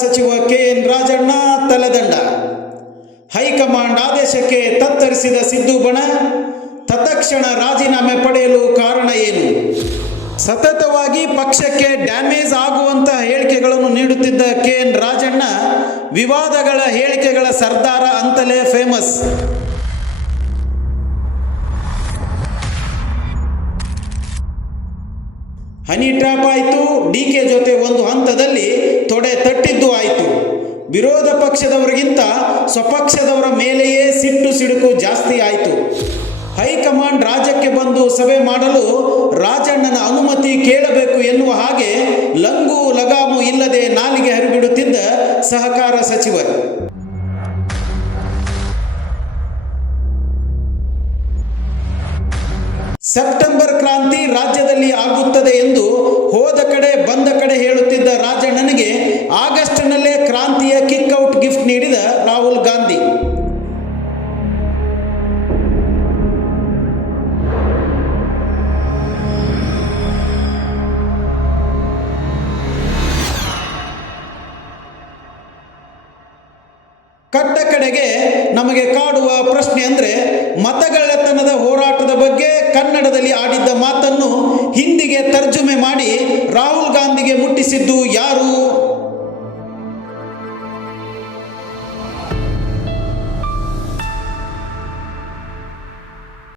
ಸಚಿವ KN ರಾಜಣ್ಣ ತಲೆದಂಡ. High command ಆದೇಶಕ್ಕೆ ತತ್ತರಿಸಿದ ಸಿದ್ದು ಬಣ, ತತ್ಕ್ಷಣ ರಾಜೀನಾಮೆ ಪಡೆಯಲು ಕಾರಣ ಏನು? ಸತತವಾಗಿ ಪಕ್ಷಕ್ಕೆ ಡ್ಯಾಮೇಜ್ ಆಗುವಂಥ ಹೇಳಿಕೆಗಳನ್ನು ನೀಡುತ್ತಿದ್ದ KN ರಾಜಣ್ಣ ವಿವಾದಗಳ ಹೇಳಿಕೆಗಳ ಸರ್ದಾರ ಅಂತಲೇ ಫೇಮಸ್. ಹನಿ ಟ್ರ್ಯಾಪ್ ಆಯಿತು, DK ಜೊತೆ ಒಂದು ಹಂತದಲ್ಲಿ ತೊಡೆ ತಟ್ಟಿದ್ದು ಆಯಿತು. ವಿರೋಧ ಪಕ್ಷದವರಿಗಿಂತ ಸ್ವಪಕ್ಷದವರ ಮೇಲೆಯೇ ಸಿಟ್ಟು ಸಿಡುಕು ಜಾಸ್ತಿ ಆಯಿತು. ಹೈಕಮಾಂಡ್ ರಾಜ್ಯಕ್ಕೆ ಬಂದು ಸಭೆ ಮಾಡಲು ರಾಜಣ್ಣನ ಅನುಮತಿ ಕೇಳಬೇಕು ಎನ್ನುವ ಹಾಗೆ ಲಂಗು ಲಗಾಮು ಇಲ್ಲದೆ ನಾಲಿಗೆ ಹರಿಬಿಡುತ್ತಿದ್ದ ಸಹಕಾರ ಸಚಿವರು. ಸೆಪ್ಟೆಂಬರ್ ಕ್ರಾಂತಿ ರಾಜ್ಯದಲ್ಲಿ ಆಗುತ್ತದೆ ಎಂದು ಹೋದ ಕಡೆ ಬಂದ ಕಡೆ ಹೇಳುತ್ತಿದ್ದ ರಾಜಣ್ಣನಿಗೆ ಆಗಸ್ಟ್ನಲ್ಲೇ ಕ್ರಾಂತಿಯ ಕಿಕ್ಔಟ್ ಗಿಫ್ಟ್ ನೀಡಿದ ರಾಹುಲ್ ಗಾಂಧಿ. ಕಟ್ಟ ಕಡೆಗೆ ನಮಗೆ ಕಾಡುವ ಪ್ರಶ್ನೆ ಅಂದರೆ, ಮತಗಳ್ಳತನದ ಹೋರಾಟದ ಬಗ್ಗೆ ಕನ್ನಡದಲ್ಲಿ ಆಡಿದ್ದ ಮಾತನ್ನು ಹಿಂದಿಗೆ ತರ್ಜುಮೆ ಮಾಡಿ ರಾಹುಲ್ ಗಾಂಧಿಗೆ ಮುಟ್ಟಿಸಿದ್ದು ಯಾರು?